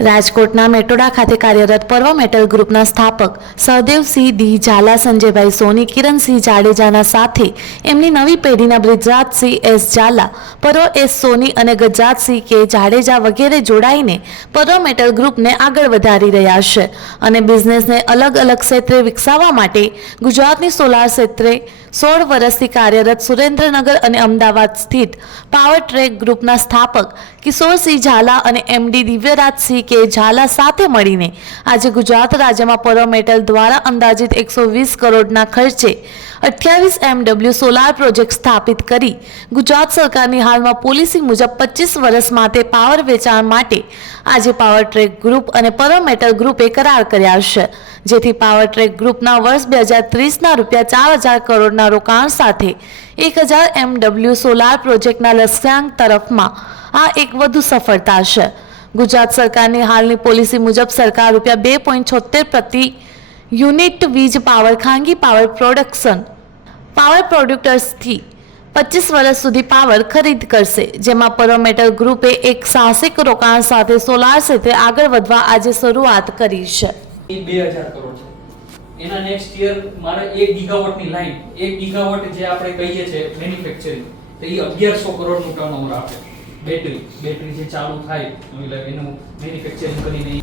રાજકોટના મેટોડા ખાતે કાર્યરત પર્વ મેટલ ગ્રુપના સ્થાપક સહદેવસિંહ ડી ઝાલા, સંજયભાઈ સોની, કિરણસિંહ જાડેજાના સાથે એમની નવી પેઢીના બ્રિજરાજસિંહ એસ ઝાલા, પર્વ એસ સોની અને ગજરાજસિંહ કે જાડેજા વગેરે જોડાઈને પર્વ મેટલ ગ્રુપને આગળ વધારી રહ્યા છે અને બિઝનેસને અલગ અલગ ક્ષેત્રે વિકસાવવા માટે ગુજરાતની સોલાર ક્ષેત્રે 16 વર્ષથી કાર્યરત સુરેન્દ્રનગર અને અમદાવાદ સ્થિત પાવર ટ્રેક ગ્રુપના સ્થાપક કિશોરસિંહ ઝાલા અને એમડી દિવ્યરાજસિંહ કે ઝાલા સાથે મળીને આજે ગુજરાત રાજ્યમાં પર્વ મેટલ દ્વારા અંદાજિત 120 કરોડના ખર્ચે 28 MW સોલાર પ્રોજેક્ટ સ્થાપિત કરી ગુજરાત સરકારની હાલમાં પોલિસી મુજબ 25 વર્ષ માટે પાવર વેચાણ માટે આજે પાવર ટ્રેક ગ્રુપ અને પર્વ મેટલ ગ્રુપે કરાર કર્યા છે, જેથી પાવર ટ્રેક ગ્રુપના વર્ષ 2030ના ₹4000 કરોડના રોકાણ સાથે 1000 MW સોલાર પ્રોજેક્ટના લક્ષ્યાંક તરફમાં આ એક વધુ સફળતા છે। ગુજરાત સરકારની હાલની પોલિસી મુજબ સરકાર ₹2.76 પ્રતિ યુનિટ વીજ પાવર ખાનગી પાવર પ્રોડ્યુસર્સથી 25 વર્ષ સુધી પાવર ખરીદ કરશે, જેમાં પર્વ મેટલ ગ્રુપે એક સાહસિક રોકાણ સાથે સોલાર ક્ષેત્રે આગળ વધવા આજે શરૂઆત કરી છે। 2000 કરોડ છે એના નેક્સ્ટ યર મારે 1 ગીગાવોટની લાઈન 1 ગીગાવોટ જે આપણે કહીએ છીએ મેન્યુફેક્ચરિંગ તો એ 1100 કરોડનું ટર્નઓવર આપે। બેટરી જે ચાલુ થાય એટલે એનું મેન્યુફેક્ચરિંગ કરીને